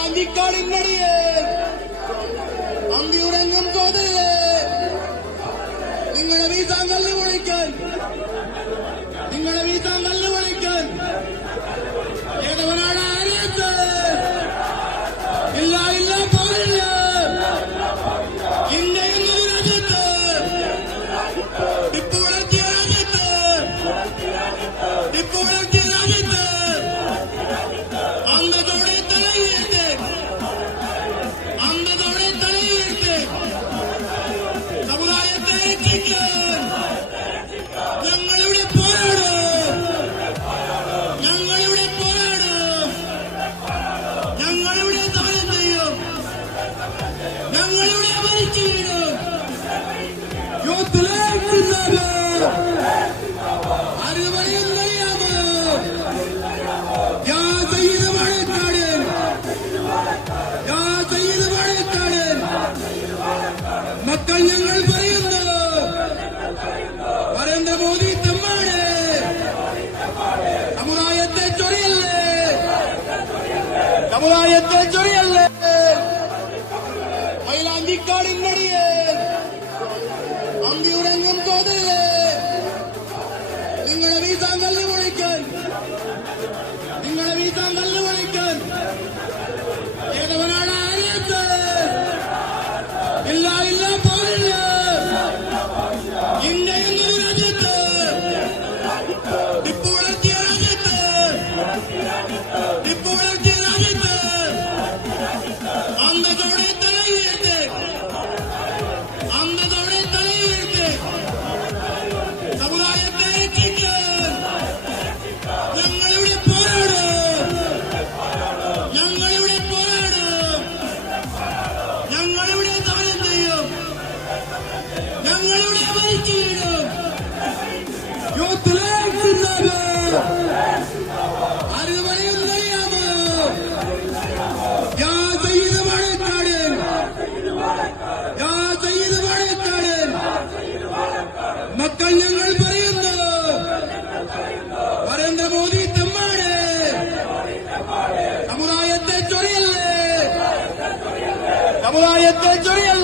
அங்கி காலின் நடிகர் அங்கி உறங்கும் இப்பொழுது ராஜேந்தர் அந்த தோடை தலையிட்டு அந்த தோடை தலையிட்டு சமுதாயத்தை எச்சரிக்கை മക്കൾ ഞങ്ങൾ പറയുന്നു നരേന്ദ്രമോദി തെമ്മാണ് സമുദായത്തെ ചൊറിയല്ലേ സമുദായത്തെ ചൊറിയല്ലേ മൈലാന്തിക്കാടിൻ നടിയേ അന്തിയുറങ്ങും തോതല്ലേ നിങ്ങളെ വീസാൻ ടിപ്പുവിന്റെ രാജ്യത്ത് അന്നതോടെ തലയിലെടുത്ത് അന്നതോടെ തലയിലെടുത്ത് സമുദായത്തെ എത്തിക്കാൻ ഞങ്ങളിവിടെ പോരാടും. ഞങ്ങളിവിടെ പോരാടും. ഞങ്ങളിവിടെ സമരം ചെയ്യും. ഞങ്ങളിവിടെ ഭരിക്കും യൂത്ത് മക്കൾ ഞങ്ങൾ പറയുന്നു നരേന്ദ്രമോദി തെമ്മാണ് സമുദായത്തെ ചൊറിയല്ലേ സമുദായത്തെ ചൊറിയല്ലേ